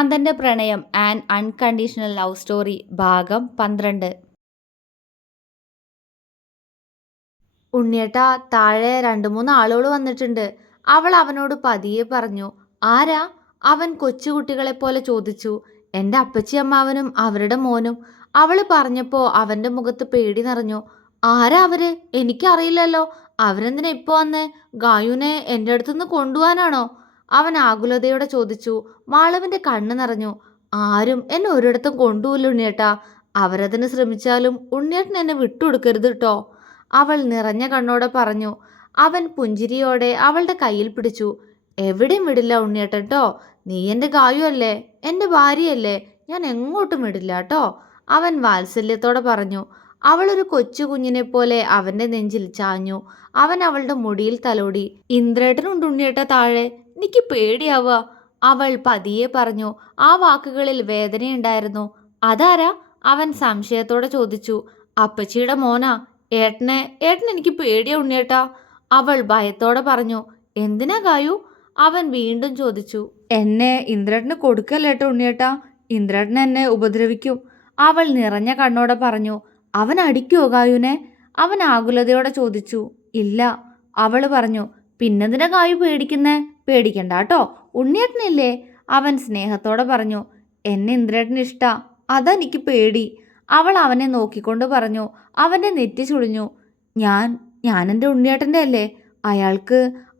ശാന്തന്റെ പ്രണയം and unconditional love story ഭാഗം 12. ഉണ്ണിയേട്ടാ, താഴെ 2-3 ആളുകൾ വന്നിട്ടുണ്ട്. അവൾ അവനോട് പതിയെ പറഞ്ഞു. ആരാ? അവൻ കൊച്ചുകുട്ടികളെ പോലെ ചോദിച്ചു. എൻ്റെ അപ്പച്ചിയമ്മാവനും അവരുടെ മോനും. അവള് പറഞ്ഞപ്പോ അവന്റെ മുഖത്ത് പേടി നിറഞ്ഞു. ആരാ അവര്? എനിക്കറിയില്ലല്ലോ. അവരെന്തിനാ ഇപ്പൊ വന്നേ? ഗായുനെ എൻ്റെ അടുത്തുനിന്ന് കൊണ്ടുപോകാനാണോ? അവൻ ആകുലതയോടെ ചോദിച്ചു. മാളവിന്റെ കണ്ണ് നിറഞ്ഞു. ആരും എന്നെ ഒരിടത്തും കൊണ്ടുപോയില്ല ഉണ്ണിയേട്ടാ. അവരതിന് ശ്രമിച്ചാലും ഉണ്ണിയേട്ടൻ എന്നെ വിട്ടുകൊടുക്കരുത് കേട്ടോ, അവൾ നിറഞ്ഞ കണ്ണോടെ പറഞ്ഞു. അവൻ പുഞ്ചിരിയോടെ അവളുടെ കയ്യിൽ പിടിച്ചു. എവിടെയും വിടില്ല ഉണ്ണിയേട്ടൻ ട്ടോ. നീ എൻ്റെ ഗായു അല്ലേ, എൻ്റെ ഭാര്യയല്ലേ. ഞാൻ എങ്ങോട്ടും വിടില്ല കേട്ടോ, അവൻ വാത്സല്യത്തോടെ പറഞ്ഞു. അവളൊരു കൊച്ചു കുഞ്ഞിനെ പോലെ അവന്റെ നെഞ്ചിൽ ചാഞ്ഞു. അവൻ അവളുടെ മുടിയിൽ തലോടി. ഇന്ദ്രേട്ടനുണ്ട് ഉണ്ണിയേട്ട താഴെ, എനിക്ക് പേടിയാവുക, അവൾ പതിയെ പറഞ്ഞു. ആ വാക്കുകളിൽ വേദനയുണ്ടായിരുന്നു. അതാരാ? അവൻ സംശയത്തോടെ ചോദിച്ചു. അപ്പച്ചിയുടെ മോനാ. ഏട്ടൻ എനിക്ക് പേടിയാ ഉണ്ണിയേട്ടാ, അവൾ ഭയത്തോടെ പറഞ്ഞു. എന്തിനാ ഗായു? അവൻ വീണ്ടും ചോദിച്ചു. എന്നെ ഇന്ദ്രേട്ടന് കൊടുക്കല്ലേട്ടോ ഉണ്ണിയേട്ടാ, ഇന്ദ്രേട്ടൻ എന്നെ ഉപദ്രവിക്കും, അവൾ നിറഞ്ഞ കണ്ണോടെ പറഞ്ഞു. അവൻ അടിക്കുവോ ഗായുനെ? അവൻ ആകുലതയോടെ ചോദിച്ചു. ഇല്ല, അവൾ പറഞ്ഞു. പിന്നെന്തിനാ ഗായു പേടിക്കുന്നേ? പേടിക്കണ്ട കേട്ടോ, ഉണ്ണിയേട്ടനില്ലേ, അവൻ സ്നേഹത്തോടെ പറഞ്ഞു. എന്നെ ഇന്ദ്രേട്ടന് ഇഷ്ടാ, അതെനിക്ക് പേടി, അവൾ അവനെ നോക്കിക്കൊണ്ട് പറഞ്ഞു. അവൻ്റെ നെറ്റി ചുളിഞ്ഞു. ഞാൻ എൻ്റെ ഉണ്ണിയേട്ടൻ്റെ അല്ലേ.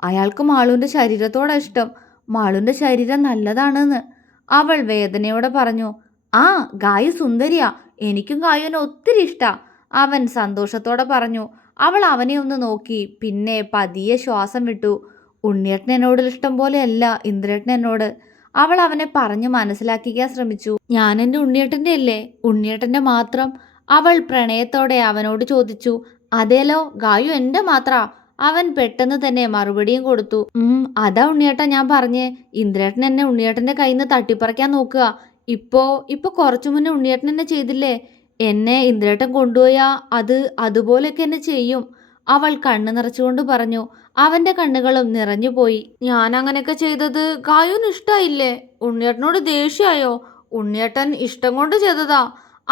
അയാൾക്ക് മാളുവിൻ്റെ ശരീരത്തോടാ ഇഷ്ടം. മാളുവിൻ്റെ ശരീരം നല്ലതാണെന്ന് അവൾ വേദനയോടെ പറഞ്ഞു. ആ, ഗായു സുന്ദരിയാ, എനിക്കും ഗായുവിനെ ഒത്തിരി ഇഷ്ടാ, അവൻ സന്തോഷത്തോടെ പറഞ്ഞു. അവൾ അവനെ ഒന്ന് നോക്കി, പിന്നെ പതിയെ ശ്വാസം വിട്ടു. ഉണ്ണിയേട്ടൻ എന്നോടുള്ള ഇഷ്ടം പോലെയല്ല ഇന്ദ്രേട്ടൻ എന്നോട്, അവൾ അവനെ പറഞ്ഞു മനസ്സിലാക്കിക്കാൻ ശ്രമിച്ചു. ഞാൻ എൻ്റെ ഉണ്ണിയേട്ടൻ്റെ അല്ലേ, ഉണ്ണിയേട്ടൻ്റെ മാത്രം, അവൾ പ്രണയത്തോടെ അവനോട് ചോദിച്ചു. അതേലോ, ഗായു എൻ്റെ മാത്രാ, അവൻ പെട്ടെന്ന് തന്നെ മറുപടിയും കൊടുത്തു. അതാ ഉണ്ണിയേട്ട ഞാൻ പറഞ്ഞേ, ഇന്ദ്രേട്ടൻ എന്നെ ഉണ്ണിയേട്ടൻ്റെ കയ്യിൽ നിന്ന് തട്ടിപ്പറിക്കാൻ നോക്കുക. ഇപ്പൊ കുറച്ചു മുന്നേ ഉണ്ണിയേട്ടൻ എന്നെ ചെയ്തില്ലേ, എന്നെ ഇന്ദ്രേട്ടൻ കൊണ്ടുപോയാ അതുപോലെയൊക്കെ എന്നെ ചെയ്യും, അവൾ കണ്ണു നിറച്ചുകൊണ്ട് പറഞ്ഞു. അവന്റെ കണ്ണുകളും നിറഞ്ഞുപോയി. ഞാൻ അങ്ങനെയൊക്കെ ചെയ്തത് ഗായുന് ഇഷ്ടായില്ലേ? ഉണ്ണിയേട്ടനോട് ദേഷ്യായോ? ഉണ്ണിയേട്ടൻ ഇഷ്ടം കൊണ്ട് ചെയ്തതാ,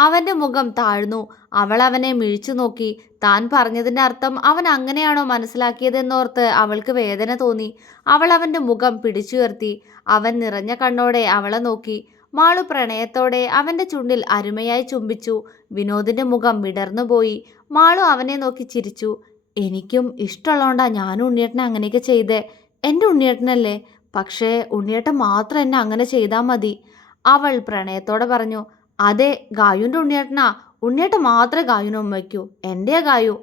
അവന്റെ മുഖം താഴ്ന്നു. അവൾ അവനെ മിഴിച്ചു നോക്കി. താൻ പറഞ്ഞതിന്റെ അർത്ഥം അവൻ അങ്ങനെയാണോ മനസ്സിലാക്കിയതെന്നോർത്ത് അവൾക്ക് വേദന തോന്നി. അവൾ അവന്റെ മുഖം പിടിച്ചുയർത്തി. അവൻ നിറഞ്ഞ കണ്ണോടെ അവളെ നോക്കി. മാളു പ്രണയത്തോടെ അവന്റെ ചുണ്ടിൽ അരുമയായി ചുംബിച്ചു. വിനോദിന്റെ മുഖം വിടർന്നുപോയി. മാളു അവനെ നോക്കി ചിരിച്ചു. എനിക്കും ഇഷ്ടമുള്ളതുകൊണ്ടാ ഞാനും ഉണ്ണിയേട്ടനെ അങ്ങനെയൊക്കെ ചെയ്തേ. എൻ്റെ ഉണ്ണിയേട്ടനല്ലേ, പക്ഷേ ഉണ്ണിയേട്ടൻ മാത്രം എന്നെ അങ്ങനെ ചെയ്താൽ മതി, അവൾ പ്രണയത്തോടെ പറഞ്ഞു. അതെ, ഗായുൻ്റെ ഉണ്ണിയേട്ടനാ, ഉണ്ണിയേട്ടൻ മാത്രമേ ഗായുവിനെ ഉമ്മയ്ക്കൂ, എൻ്റെ ഗായു,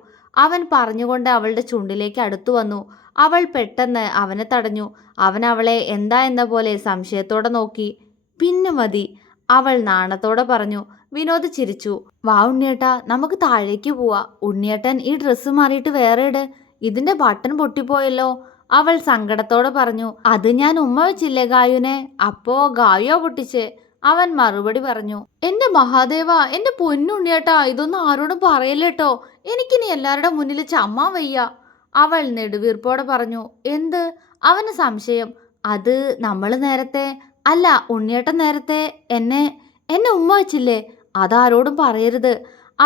അവൻ പറഞ്ഞുകൊണ്ട് അവളുടെ ചുണ്ടിലേക്ക് അടുത്തു വന്നു. അവൾ പെട്ടെന്ന് അവനെ തടഞ്ഞു. അവൻ അവളെ എന്താ എന്ന പോലെ സംശയത്തോടെ നോക്കി. പിന്നെ മതി, അവൾ നാണത്തോടെ പറഞ്ഞു. വിനോദ് ചിരിച്ചു. വാ ഉണ്ണിയേട്ടാ, നമുക്ക് താഴേക്ക് പോവാ. ഉണ്ണിയേട്ടൻ ഈ ഡ്രസ്സ് മാറിയിട്ട് വേറെ ഇട്, ഇതിന്റെ ബട്ടൺ പൊട്ടിപ്പോയല്ലോ, അവൾ സങ്കടത്തോടെ പറഞ്ഞു. അത് ഞാൻ ഉമ്മ വെച്ചില്ലേ ഗായുനെ, അപ്പോ ഗായോ പൊട്ടിച്ചേ, അവൻ മറുപടി പറഞ്ഞു. എന്റെ മഹാദേവ, എന്റെ പൊന്നുണ്ണിയേട്ടാ, ഇതൊന്നും ആരോടും പറയല്ലേട്ടോ, എനിക്കിനി എല്ലാവരുടെ മുന്നിൽ ചമ്മാൻ വയ്യ, അവൾ നെടുവീർപ്പോടെ പറഞ്ഞു. എന്ത്? അവന് സംശയം. അത് നമ്മൾ നേരത്തെ, അല്ല ഉണ്ണിയേട്ടൻ നേരത്തെ എന്നെ ഉമ്മ വെച്ചില്ലേ, അതാരോടും പറയരുത്,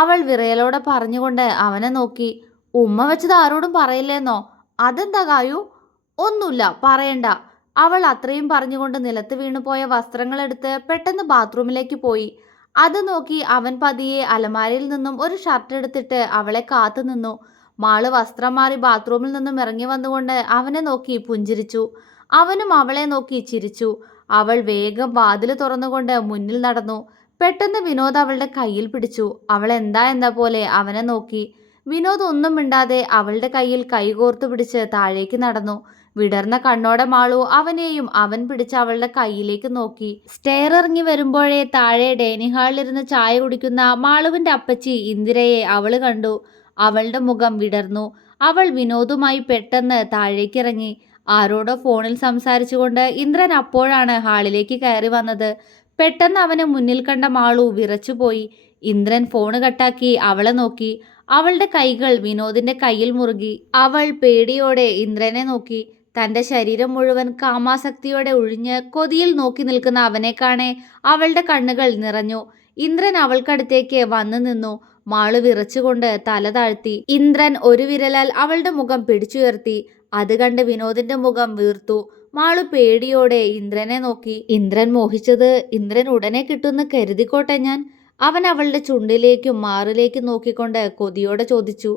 അവൾ വിറയലോടെ പറഞ്ഞുകൊണ്ട് അവനെ നോക്കി. ഉമ്മ വെച്ചത് ആരോടും പറയില്ലേന്നോ? അതെന്താ ഗായു? ഒന്നുമില്ല, പറയണ്ട, അവൾ അത്രയും പറഞ്ഞുകൊണ്ട് നിലത്ത് വീണുപോയ വസ്ത്രങ്ങളെടുത്ത് പെട്ടെന്ന് ബാത്റൂമിലേക്ക് പോയി. അത് നോക്കി അവൻ പതിയെ അലമാരയിൽ നിന്നും ഒരു ഷർട്ട് എടുത്തിട്ട് അവളെ കാത്തു നിന്നു. മാള് വസ്ത്രം മാറി ബാത്റൂമിൽ നിന്നും ഇറങ്ങി വന്നുകൊണ്ട് അവനെ നോക്കി പുഞ്ചിരിച്ചു. അവനും അവളെ നോക്കി ചിരിച്ചു. അവൾ വേഗം വാതിൽ തുറന്നുകൊണ്ട് മുന്നിൽ നടന്നു. പെട്ടെന്ന് വിനോദ് അവളുടെ കയ്യിൽ പിടിച്ചു. അവൾ എന്താ എന്ന പോലെ അവനെ നോക്കി. വിനോദ് ഒന്നും മിണ്ടാതെ അവളുടെ കയ്യിൽ കൈകോർത്തു പിടിച്ച് താഴേക്ക് നടന്നു. വിടർന്ന കണ്ണോടെ മാളു അവനെയും അവൻ പിടിച്ച് അവളുടെ കയ്യിലേക്ക് നോക്കി. സ്റ്റെയർ ഇറങ്ങി വരുമ്പോഴേ താഴെ ഡൈനിങ് ഹാളിലിരുന്ന് ചായ കുടിക്കുന്ന മാളുവിന്റെ അപ്പച്ചി ഇന്ദിരയെ അവൾ കണ്ടു. അവളുടെ മുഖം വിടർന്നു. അവൾ വിനോദുമായി പെട്ടെന്ന് താഴേക്കിറങ്ങി. ആരോടോ ഫോണിൽ സംസാരിച്ചുകൊണ്ട് ഇന്ദ്രൻ അപ്പോഴാണ് ഹാളിലേക്ക് കയറി വന്നത്. പെട്ടെന്ന് അവനെ മുന്നിൽ കണ്ട മാളു വിറച്ചുപോയി. ഇന്ദ്രൻ ഫോണ് കട്ടാക്കി അവളെ നോക്കി. അവളുടെ കൈകൾ വിനോദിന്റെ കയ്യിൽ മുറുകി. അവൾ പേടിയോടെ ഇന്ദ്രനെ നോക്കി. തന്റെ ശരീരം മുഴുവൻ കാമാസക്തിയോടെ ഒഴിഞ്ഞ് കൊതിയിൽ നോക്കി നിൽക്കുന്ന അവനെ കാണെ അവളുടെ കണ്ണുകൾ നിറഞ്ഞു. ഇന്ദ്രൻ അവൾക്കടുത്തേക്ക് വന്നു നിന്നു. മാളു വിറച്ചുകൊണ്ട് തല താഴ്ത്തി. ഇന്ദ്രൻ ഒരു വിരലാൽ അവളുടെ മുഖം പിടിച്ചുയർത്തി. അത് കണ്ട് വിനോദിന്റെ മുഖം വീർത്തു. മാളു പേടിയോടെ ഇന്ദ്രനെ നോക്കി. ഇന്ദ്രൻ മോഹിച്ചത് ഇന്ദ്രൻ ഉടനെ കിട്ടുമെന്ന് കരുതിക്കോട്ടെ ഞാൻ. അവൻ അവളുടെ ചുണ്ടിലേക്കും മാറിലേക്കും നോക്കിക്കൊണ്ട് കൊതിയോടെ ചോദിച്ചു.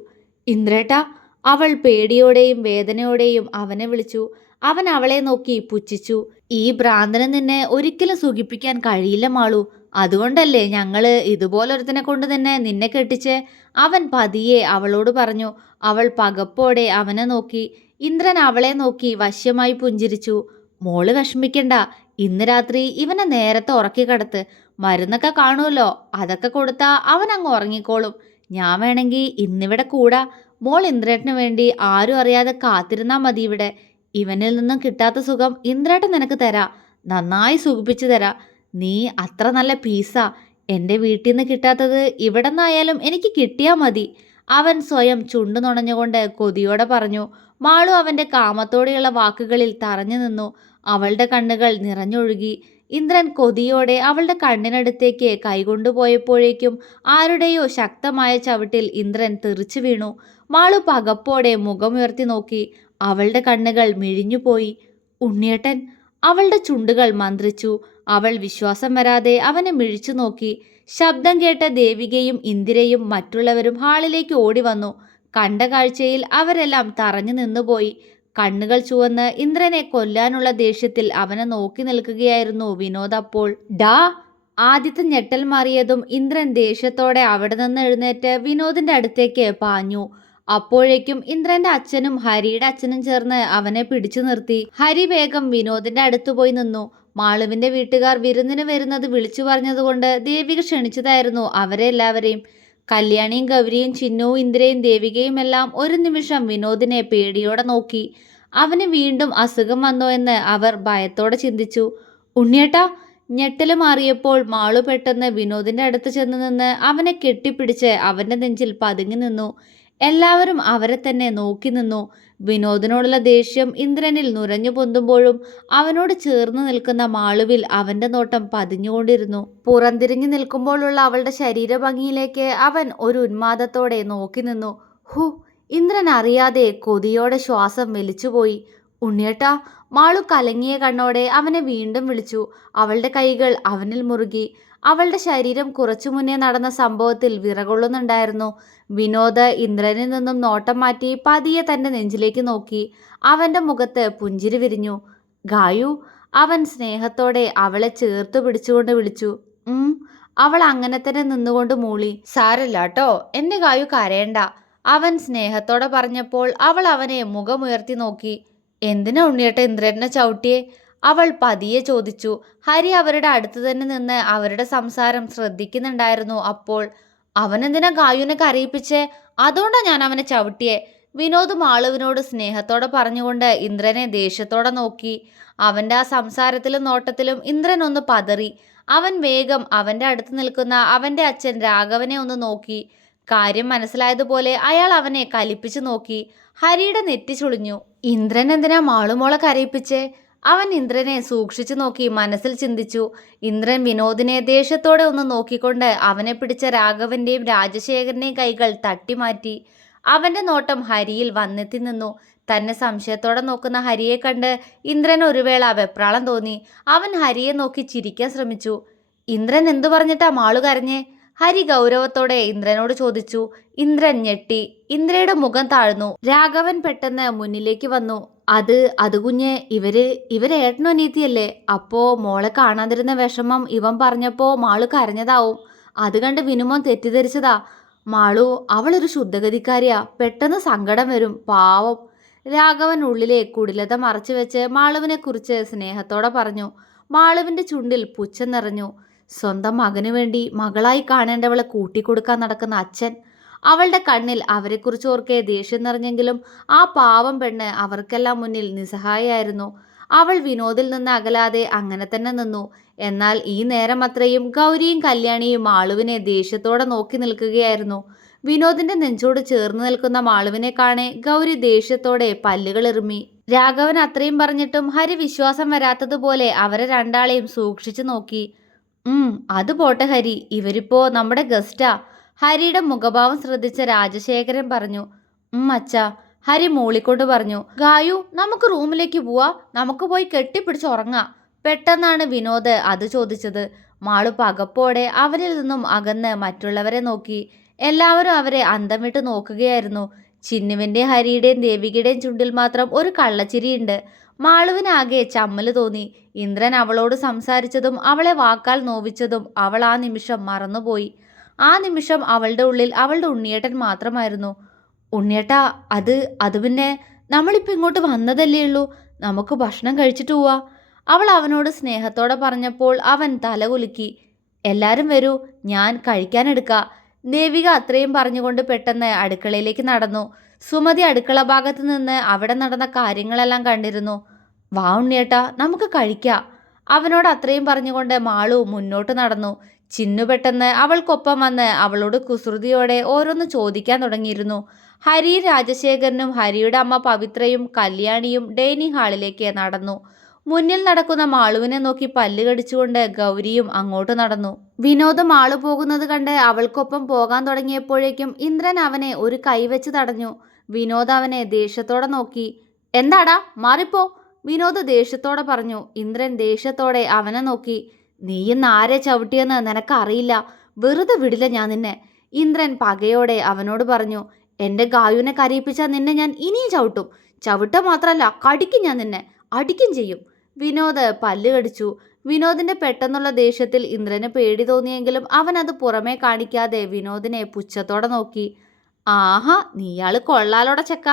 ഇന്ദ്രേട്ടാ. അവൾ പേടിയോടെയും വേദനയോടെയും അവനെ വിളിച്ചു. അവൻ അവളെ നോക്കി പുച്ഛിച്ചു. ഈ ഭ്രാന്തന് നിന്നെ ഒരിക്കലും സുഖിപ്പിക്കാൻ കഴിയില്ല മാളു. അതുകൊണ്ടല്ലേ ഞങ്ങള് ഇതുപോലൊരുത്തനെ കൊണ്ട് തന്നെ നിന്നെ കെട്ടിച്ച്. അവൻ പതിയെ അവളോട് പറഞ്ഞു. അവൾ പകപ്പോടെ അവനെ നോക്കി. ഇന്ദ്രൻ അവളെ നോക്കി വശ്യമായി പുഞ്ചിരിച്ചു. മോള് വിഷമിക്കണ്ട. ഇന്ന് രാത്രി ഇവനെ നേരത്തെ ഉറക്കി കിടത്ത്. മരുന്നൊക്കെ കാണുമല്ലോ, അതൊക്കെ കൊടുത്താ അവൻ അങ്ങ് ഉറങ്ങിക്കോളും. ഞാൻ വേണമെങ്കിൽ ഇന്നിവിടെ കൂടാ. മോൾ ഇന്ദ്രേട്ടന് വേണ്ടി ആരും അറിയാതെ കാത്തിരുന്നാ മതി ഇവിടെ. ഇവനിൽ നിന്നും കിട്ടാത്ത സുഖം ഇന്ദ്രേട്ടൻ നിനക്ക് തരാ. നന്നായി സുഖിപ്പിച്ചു തരാ. നീ അത്ര നല്ല പീസാ. എൻ്റെ വീട്ടിൽ നിന്ന് കിട്ടാത്തത് ഇവിടെ നിന്നായാലും എനിക്ക് കിട്ടിയാൽ മതി. അവൻ സ്വയം ചുണ്ടു നുണഞ്ഞുകൊണ്ട് കൊതിയോടെ പറഞ്ഞു. മാളു അവൻ്റെ കാമത്തോടെയുള്ള വാക്കുകളിൽ തറഞ്ഞു നിന്നു. അവളുടെ കണ്ണുകൾ നിറഞ്ഞൊഴുകി. ഇന്ദ്രൻ കൊതിയോടെ അവളുടെ കണ്ണിനടുത്തേക്ക് കൈകൊണ്ടുപോയപ്പോഴേക്കും ആരുടെയോ ശക്തമായ ചവിട്ടിൽ ഇന്ദ്രൻ തെറിച്ചു വീണു. മാളു പകപ്പോടെ മുഖമുയർത്തി നോക്കി. അവളുടെ കണ്ണുകൾ മിഴിഞ്ഞുപോയി. ഉണ്ണിയേട്ടൻ. അവളുടെ ചുണ്ടുകൾ മന്ത്രിച്ചു. അവൾ വിശ്വാസം വരാതെ അവനെ മിഴിച്ചു നോക്കി. ശബ്ദം കേട്ട ദേവികയും ഇന്ദിരയും മറ്റുള്ളവരും ഹാളിലേക്ക് ഓടി വന്നു. കണ്ട കാഴ്ചയിൽ അവരെല്ലാം തറഞ്ഞു നിന്നുപോയി. കണ്ണുകൾ ചുവന്ന് ഇന്ദ്രനെ കൊല്ലാനുള്ള ദേഷ്യത്തിൽ അവനെ നോക്കി നിൽക്കുകയായിരുന്നു വിനോദ്. അപ്പോൾ ഡാ. ആദ്യത്തെ ഞെട്ടൽ മാറിയതും ഇന്ദ്രൻ ദേഷ്യത്തോടെ അവിടെ നിന്ന് എഴുന്നേറ്റ് വിനോദിന്റെ അടുത്തേക്ക് പാഞ്ഞു. അപ്പോഴേക്കും ഇന്ദ്രന്റെ അച്ഛനും ഹരിയുടെ അച്ഛനും ചേർന്ന് അവനെ പിടിച്ചു നിർത്തി. ഹരി വേഗം വിനോദിന്റെ അടുത്ത് പോയി നിന്നു. മാളുവിന്റെ വീട്ടുകാർ വിരുന്നിന് വരുന്നത് വിളിച്ചു പറഞ്ഞതുകൊണ്ട് ദേവിക ക്ഷണിച്ചതായിരുന്നു അവരെ എല്ലാവരെയും. കല്യാണിയും ഗൗരിയും ചിന്നുവും ഇന്ദിരയും ദേവികയും എല്ലാം ഒരു നിമിഷം വിനോദിനെ പേടിയോടെ നോക്കി. അവന് വീണ്ടും അസുഖം വന്നോ എന്ന് അവർ ഭയത്തോടെ ചിന്തിച്ചു. ഉണ്ണിയേട്ടാ. ഞെട്ടല് മാറിയപ്പോൾ മാളു പെട്ടെന്ന് വിനോദിന്റെ അടുത്ത് ചെന്ന് നിന്ന് അവനെ കെട്ടിപ്പിടിച്ച് അവന്റെ നെഞ്ചിൽ പതുങ്ങി നിന്നു. എല്ലാവരും അവരെ തന്നെ നോക്കി നിന്നു. വിനോദിനോടുള്ള ദേഷ്യം ഇന്ദ്രനിൽ നുരഞ്ഞു പൊന്തുമ്പോഴും അവനോട് ചേർന്ന് നിൽക്കുന്ന മാളുവിൽ അവന്റെ നോട്ടം പതിഞ്ഞുകൊണ്ടിരുന്നു. പുറംതിരിഞ്ഞു നിൽക്കുമ്പോഴുള്ള അവളുടെ ശരീരഭംഗിയിലേക്ക് അവൻ ഒരു ഉന്മാദത്തോടെ നോക്കി നിന്നു. ഹു. ഇന്ദ്രൻ അറിയാതെ കൊതിയോടെ ശ്വാസം വലിച്ചുപോയി. ഉണ്ണിയേട്ടാ. മാളു കലങ്ങിയ കണ്ണോടെ അവനെ വീണ്ടും വിളിച്ചു. അവളുടെ കൈകൾ അവനിൽ മുറുകി. അവളുടെ ശരീരം കുറച്ചു മുന്നേ നടന്ന സംഭവത്തിൽ വിറകൊള്ളുന്നുണ്ടായിരുന്നു. വിനോദ് ഇന്ദ്രനിൽ നിന്നും നോട്ടം മാറ്റി പതിയെ തന്റെ നെഞ്ചിലേക്ക് നോക്കി. അവന്റെ മുഖത്ത് പുഞ്ചിരി വിരിഞ്ഞു. ഗായു. അവൻ സ്നേഹത്തോടെ അവളെ ചേർത്ത് പിടിച്ചുകൊണ്ട് വിളിച്ചു. അവൾ അങ്ങനെ തന്നെ നിന്നുകൊണ്ട് മൂളി. സാരല്ല കേട്ടോ, എന്റെ ഗായു കരയണ്ട. അവൻ സ്നേഹത്തോടെ പറഞ്ഞപ്പോൾ അവൾ അവനെ മുഖമുയർത്തി നോക്കി. എന്തിനാ ഉണ്ണിയേട്ട ഇന്ദ്രനെ ചവിട്ടിയെ? അവൾ പതിയെ ചോദിച്ചു. ഹരി അവരുടെ അടുത്ത് തന്നെ നിന്ന് അവരുടെ സംസാരം ശ്രദ്ധിക്കുന്നുണ്ടായിരുന്നു. അപ്പോൾ അവനെന്തിനാ ഗായുവിനെ കരയിപ്പിച്ചേ? അതുകൊണ്ടാ ഞാൻ അവനെ ചവിട്ടിയെ. വിനോദ് മാളുവിനോട് സ്നേഹത്തോടെ പറഞ്ഞുകൊണ്ട് ഇന്ദ്രനെ ദേഷ്യത്തോടെ നോക്കി. അവന്റെ ആ സംസാരത്തിലും നോട്ടത്തിലും ഇന്ദ്രൻ ഒന്ന് പതറി. അവൻ വേഗം അവന്റെ അടുത്ത് നിൽക്കുന്ന അവന്റെ അച്ഛൻ രാഘവനെ ഒന്ന് നോക്കി. കാര്യം മനസ്സിലായതുപോലെ അയാൾ അവനെ കലിപ്പിച്ചു നോക്കി. ഹരിയുടെ നെറ്റി ചുളിഞ്ഞു. ഇന്ദ്രൻ എന്തിനാ മാളുമോളെ കരയിപ്പിച്ചേ? അവൻ ഇന്ദ്രനെ സൂക്ഷിച്ചു നോക്കി മനസ്സിൽ ചിന്തിച്ചു. ഇന്ദ്രൻ വിനോദിനെ ദേഷ്യത്തോടെ ഒന്ന് നോക്കിക്കൊണ്ട് അവനെ പിടിച്ച രാഘവന്റെയും രാജശേഖരന്റെയും കൈകൾ തട്ടിമാറ്റി. അവന്റെ നോട്ടം ഹരിയിൽ വന്നെത്തി നിന്നു. തന്നെ സംശയത്തോടെ നോക്കുന്ന ഹരിയെ കണ്ട് ഇന്ദ്രൻ ഒരു വേള വെപ്രാളം തോന്നി. അവൻ ഹരിയെ നോക്കി ചിരിക്കാൻ ശ്രമിച്ചു. ഇന്ദ്രൻ എന്തു പറഞ്ഞിട്ടാ മാളു കരഞ്ഞേ? ഹരി ഗൗരവത്തോടെ ഇന്ദ്രനോട് ചോദിച്ചു. ഇന്ദ്രൻ ഞെട്ടി. ഇന്ദ്രയുടെ മുഖം താഴ്ന്നു. രാഘവൻ പെട്ടെന്ന് മുന്നിലേക്ക് വന്നു. അത് കുഞ്ഞെ, ഇവര് ഏട്ടനും അനീതിയല്ലേ? അപ്പോ മോളെ കാണാതിരുന്ന വിഷമം ഇവൻ പറഞ്ഞപ്പോ മാളു കരഞ്ഞതാവും. അത് കണ്ട് വിനുമോൻ തെറ്റിദ്ധരിച്ചതാ. മാളു അവളൊരു ശുദ്ധഗതിക്കാരിയാ. പെട്ടെന്ന് സങ്കടം വരും, പാവം. രാഘവൻ ഉള്ളിലെ കുടിലത മറച്ചു വെച്ച് മാളുവിനെ കുറിച്ച് സ്നേഹത്തോടെ പറഞ്ഞു. മാളുവിന്റെ ചുണ്ടിൽ പുച്ഛം നിറഞ്ഞു. സ്വന്തം മകനു വേണ്ടി മകളായി കാണേണ്ടവളെ കൂട്ടിക്കൊടുക്കാൻ നടക്കുന്ന അച്ഛൻ. അവളുടെ കണ്ണിൽ അവരെക്കുറിച്ച് ഓർക്കെ ദേഷ്യം നിറഞ്ഞെങ്കിലും ആ പാവം പെണ്ണ് അവർക്കെല്ലാം മുന്നിൽ നിസ്സഹായായിരുന്നു. അവൾ വിനോദിൽ നിന്ന് അകലാതെ അങ്ങനെ തന്നെ നിന്നു. എന്നാൽ ഈ നേരം അത്രയും ഗൗരിയും കല്യാണിയും മാളുവിനെ ദേഷ്യത്തോടെ നോക്കി നിൽക്കുകയായിരുന്നു. വിനോദിന്റെ നെഞ്ചോട് ചേർന്ന് നിൽക്കുന്ന മാളുവിനെ കാണെ ഗൗരി ദേഷ്യത്തോടെ പല്ലുകൾ ഇറുമ്മി. രാഘവൻ അത്രയും പറഞ്ഞിട്ടും ഹരി വിശ്വാസം വരാത്തതുപോലെ അവരെ രണ്ടാളെയും സൂക്ഷിച്ചു നോക്കി. അത് പോട്ടെ ഹരി, ഇവരിപ്പോ നമ്മുടെ ഗസ്റ്റാ. ഹരിയുടെ മുഖഭാവം ശ്രദ്ധിച്ച രാജശേഖരൻ പറഞ്ഞു. അച്ഛാ, ഹരി മൂളിക്കൊണ്ട് പറഞ്ഞു. ഗായു, നമുക്ക് റൂമിലേക്ക് പോവാ, നമുക്ക് പോയി കെട്ടിപ്പിടിച്ച് ഉറങ്ങാം. പെട്ടെന്നാണ് വിനോദ് അത് ചോദിച്ചത്. മാളു പകപ്പോടെ അവരിൽ നിന്നും അകന്ന് മറ്റുള്ളവരെ നോക്കി. എല്ലാവരും അവരെ അന്തം വിട്ട് നോക്കുകയായിരുന്നു. ചിന്നുവിൻ്റെയും ഹരിയുടെയും ദേവികയുടെയും ചുണ്ടിൽ മാത്രം ഒരു കള്ളച്ചിരിയുണ്ട്. മാളുവിനാകെ ചമ്മല് തോന്നി. ഇന്ദ്രൻ അവളോട് സംസാരിച്ചതും അവളെ വാക്കാൽ നോവിച്ചതും അവൾ ആ നിമിഷം മറന്നുപോയി. ആ നിമിഷം അവളുടെ ഉള്ളിൽ അവളുടെ ഉണ്ണിയേട്ടൻ മാത്രമായിരുന്നു. ഉണ്ണിയേട്ടാ, അത് പിന്നെ നമ്മളിപ്പോൾ ഇങ്ങോട്ട് വന്നതല്ലേ ഉള്ളൂ, നമുക്ക് ഭക്ഷണം കഴിച്ചിട്ട് പോവാ. അവൾ അവനോട് സ്നേഹത്തോടെ പറഞ്ഞപ്പോൾ അവൻ തലകുലുക്കി. എല്ലാവരും വരൂ, ഞാൻ കഴിക്കാനെടുക്കാം. ദേവിക അത്രയും പറഞ്ഞുകൊണ്ട് പെട്ടെന്ന് അടുക്കളയിലേക്ക് നടന്നു. സുമതി അടുക്കള ഭാഗത്ത് നിന്ന് അവിടെ നടന്ന കാര്യങ്ങളെല്ലാം കണ്ടിരുന്നു. വാ ഉണ്ണിയേട്ടാ, നമുക്ക് കഴിക്കാം. അവനോട് അത്രയും പറഞ്ഞുകൊണ്ട് മാളു മുന്നോട്ട് നടന്നു. ചിന്നു പെട്ടെന്ന് അവൾക്കൊപ്പം വന്ന് അവളോട് കുസൃതിയോടെ ഓരോന്ന് ചോദിക്കാൻ തുടങ്ങിയിരുന്നു. ഹരി, രാജശേഖരനും ഹരിയുടെ അമ്മ പവിത്രയും കല്യാണിയും ഡൈനിങ് ഹാളിലേക്ക് നടന്നു. മുന്നിൽ നടക്കുന്ന മാളുവിനെ നോക്കി പല്ല് കടിച്ചുകൊണ്ട് ഗൗരിയും അങ്ങോട്ട് നടന്നു. വിനോദ് മാളു പോകുന്നത് കണ്ട് അവൾക്കൊപ്പം പോകാൻ തുടങ്ങിയപ്പോഴേക്കും ഇന്ദ്രൻ അവനെ ഒരു കൈവച്ച് തടഞ്ഞു. വിനോദ് അവനെ ദേഷ്യത്തോടെ നോക്കി. എന്താടാ, മാറിപ്പോ, വിനോദ് ദേഷ്യത്തോടെ പറഞ്ഞു. ഇന്ദ്രൻ ദേഷ്യത്തോടെ അവനെ നോക്കി. നീ ഇന്ന് ആരെ ചവിട്ടിയെന്ന് നിനക്കറിയില്ല, വെറുതെ വിടില്ല ഞാൻ നിന്നെ, ഇന്ദ്രൻ പകയോടെ അവനോട് പറഞ്ഞു. എൻ്റെ ഗായുവിനെ കരയിപ്പിച്ചാൽ നിന്നെ ഞാൻ ഇനിയും ചവിട്ടും. ചവിട്ട മാത്രമല്ല, കടിക്കും ഞാൻ നിന്നെ, അടിക്കും ചെയ്യും. വിനോദ് പല്ല് കടിച്ചു. വിനോദിന്റെ പെട്ടെന്നുള്ള ദേഷ്യത്തിൽ ഇന്ദ്രന് പേടി തോന്നിയെങ്കിലും അവൻ അത് പുറമേ കാണിക്കാതെ വിനോദിനെ പുച്ഛത്തോടെ നോക്കി. ആഹാ, നീയാള് കൊള്ളാലോടെ ചെക്ക,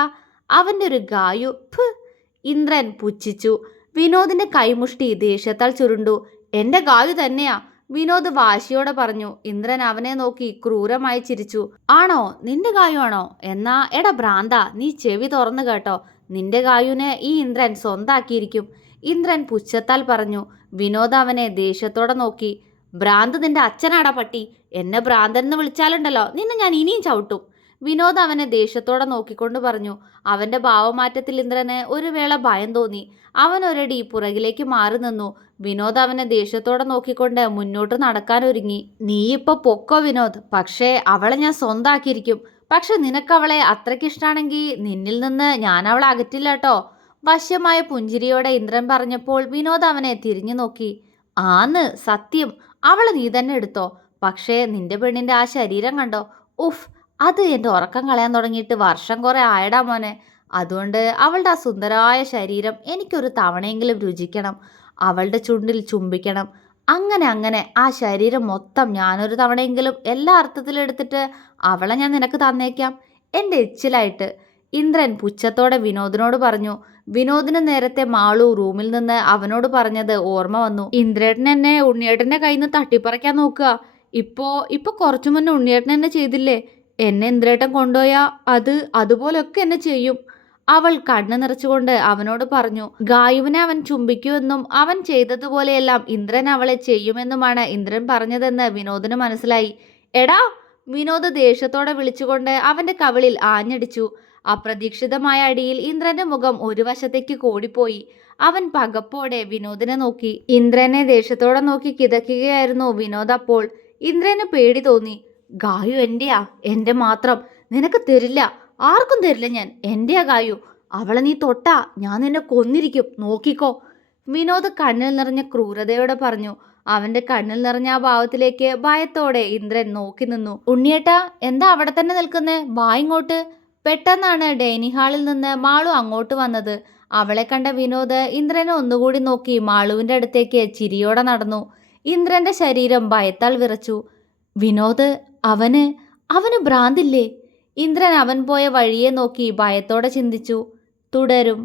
അവൻ്റെ ഒരു ഗായു. ഇന്ദ്രൻ പുച്ഛിച്ചു. വിനോദിന്റെ കൈമുഷ്ടി ദേഷ്യത്താൽ ചുരുണ്ടു. എൻ്റെ ഗായു തന്നെയാ, വിനോദ് വാശിയോടെ പറഞ്ഞു. ഇന്ദ്രൻ അവനെ നോക്കി ക്രൂരമായി ചിരിച്ചു. ആണോ, നിന്റെ ഗായു ആണോ? എന്നാ എടാ ഭ്രാന്ത, നീ ചെവി തുറന്നു കേട്ടോ, നിന്റെ ഗായുവിനെ ഈ ഇന്ദ്രൻ സ്വന്താക്കിയിരിക്കും, ഇന്ദ്രൻ പുച്ഛത്താൽ പറഞ്ഞു. വിനോദ് അവനെ ദേഷ്യത്തോടെ നോക്കി. ഭ്രാന്ത് നിന്റെ അച്ഛനാടാ പട്ടി, എന്നെ ഭ്രാന്തൻ എന്ന് വിളിച്ചാലുണ്ടല്ലോ നിന്നെ ഞാൻ ഇനിയും ചവിട്ടും, വിനോദ് അവനെ ദേഷ്യത്തോടെ നോക്കിക്കൊണ്ട് പറഞ്ഞു. അവന്റെ ഭാവമാറ്റത്തിൽ ഇന്ദ്രന് ഒരു വേള ഭയം തോന്നി. അവൻ ഒരടി പുറകിലേക്ക് മാറി നിന്നു. വിനോദ് അവനെ ദേഷ്യത്തോടെ നോക്കിക്കൊണ്ട് മുന്നോട്ട് നടക്കാനൊരുങ്ങി. നീ ഇപ്പൊ പൊക്കോ വിനോദ്, പക്ഷേ അവളെ ഞാൻ സ്വന്താക്കിയിരിക്കും. പക്ഷെ നിനക്കവളെ അത്രയ്ക്കിഷ്ടാണെങ്കിൽ നിന്നിൽ നിന്ന് ഞാൻ അവളെ അകറ്റില്ല കേട്ടോ, വശ്യമായ പുഞ്ചിരിയോടെ ഇന്ദ്രൻ പറഞ്ഞപ്പോൾ വിനോദ് അവനെ തിരിഞ്ഞു നോക്കി. ആന്ന് സത്യം, അവളെ നീ തന്നെ എടുത്തോ, പക്ഷേ നിന്റെ പെണ്ണിന്റെ ആ ശരീരം കണ്ടോ, ഉഫ്, അത് എൻ്റെ ഉറക്കം കളയാൻ തുടങ്ങിയിട്ട് വർഷം കുറെ ആയടാ മോനെ. അതുകൊണ്ട് അവളുടെ ആ സുന്ദരമായ ശരീരം എനിക്കൊരു തവണയെങ്കിലും രുചിക്കണം, അവളുടെ ചുണ്ടിൽ ചുംബിക്കണം. അങ്ങനെ അങ്ങനെ ആ ശരീരം മൊത്തം ഞാനൊരു തവണയെങ്കിലും എല്ലാ അർത്ഥത്തിലും എടുത്തിട്ട് അവളെ ഞാൻ നിനക്ക് തന്നേക്കാം, എൻ്റെ എച്ചിലായിട്ട്, ഇന്ദ്രൻ പുച്ഛത്തോടെ വിനോദിനോട് പറഞ്ഞു. വിനോദിന് നേരത്തെ മാളു റൂമിൽ നിന്ന് അവനോട് പറഞ്ഞത് ഓർമ്മ വന്നു. ഇന്ദ്രേട്ടൻ എന്നെ ഉണ്ണിയേട്ടൻ്റെ കയ്യിൽ നിന്ന് തട്ടിപ്പറിക്കാൻ നോക്കുക. ഇപ്പൊ കുറച്ചു മുന്നേ ഉണ്ണിയേട്ടൻ എന്നെ ചെയ്തില്ലേ, എന്നെ ഇന്ദ്രേട്ടൻ കൊണ്ടുപോയാ അതുപോലൊക്കെ എന്നെ ചെയ്യും, അവൾ കണ്ണു നിറച്ചുകൊണ്ട് അവനോട് പറഞ്ഞു. ഗായുവിനെ അവൻ ചുംബിക്കുമെന്നും അവൻ ചെയ്തതുപോലെയെല്ലാം ഇന്ദ്രൻ അവളെ ചെയ്യുമെന്നുമാണ് ഇന്ദ്രൻ പറഞ്ഞതെന്ന് വിനോദിന് മനസ്സിലായി. എടാ, വിനോദ് ദേഷ്യത്തോടെ വിളിച്ചുകൊണ്ട് അവന്റെ കവിളിൽ ആഞ്ഞടിച്ചു. അപ്രതീക്ഷിതമായ അടിയിൽ ഇന്ദ്രന്റെ മുഖം ഒരു വശത്തേക്ക് കോടിപ്പോയി. അവൻ പകപ്പോടെ വിനോദിനെ നോക്കി. ഇന്ദ്രനെ ദേഷ്യത്തോടെ നോക്കി കിതയ്ക്കുകയായിരുന്നു വിനോദ്. അപ്പോൾ ഇന്ദ്രന് പേടി തോന്നി. ഗായു എന്റെയാ, എൻ്റെ മാത്രം, നിനക്ക് തരില്ല, ആർക്കും തരില്ല ഞാൻ, എന്റെയാ ഗായു, അവളെ നീ തൊട്ടാ ഞാൻ നിന്നെ കൊന്നിരിക്കും, നോക്കിക്കോ, വിനോദ് കണ്ണിൽ നിറഞ്ഞ ക്രൂരതയോടെ പറഞ്ഞു. അവന്റെ കണ്ണിൽ നിറഞ്ഞ ആ ഭാവത്തിലേക്ക് ഭയത്തോടെ ഇന്ദ്രൻ നോക്കി നിന്നു. ഉണ്ണിയേട്ടാ, എന്താ അവിടെ തന്നെ നിൽക്കുന്നേ, വാ ഇങ്ങോട്ട്. പെട്ടെന്നാണ് ഡൈനിങ് ഹാളിൽ നിന്ന് മാളു അങ്ങോട്ട് വന്നത്. അവളെ കണ്ട വിനോദ് ഇന്ദ്രനെ ഒന്നുകൂടി നോക്കി മാളുവിന്റെ അടുത്തേക്ക് ചിരിയോടെ നടന്നു. ഇന്ദ്രന്റെ ശരീരം ഭയത്താൽ വിറച്ചു. വിനോദ്, അവന് ഭ്രാന്തില്ലേ? ഇന്ദ്രൻ അവൻ പോയ വഴിയെ നോക്കി ഭയത്തോടെ ചിന്തിച്ചു. തുടരും.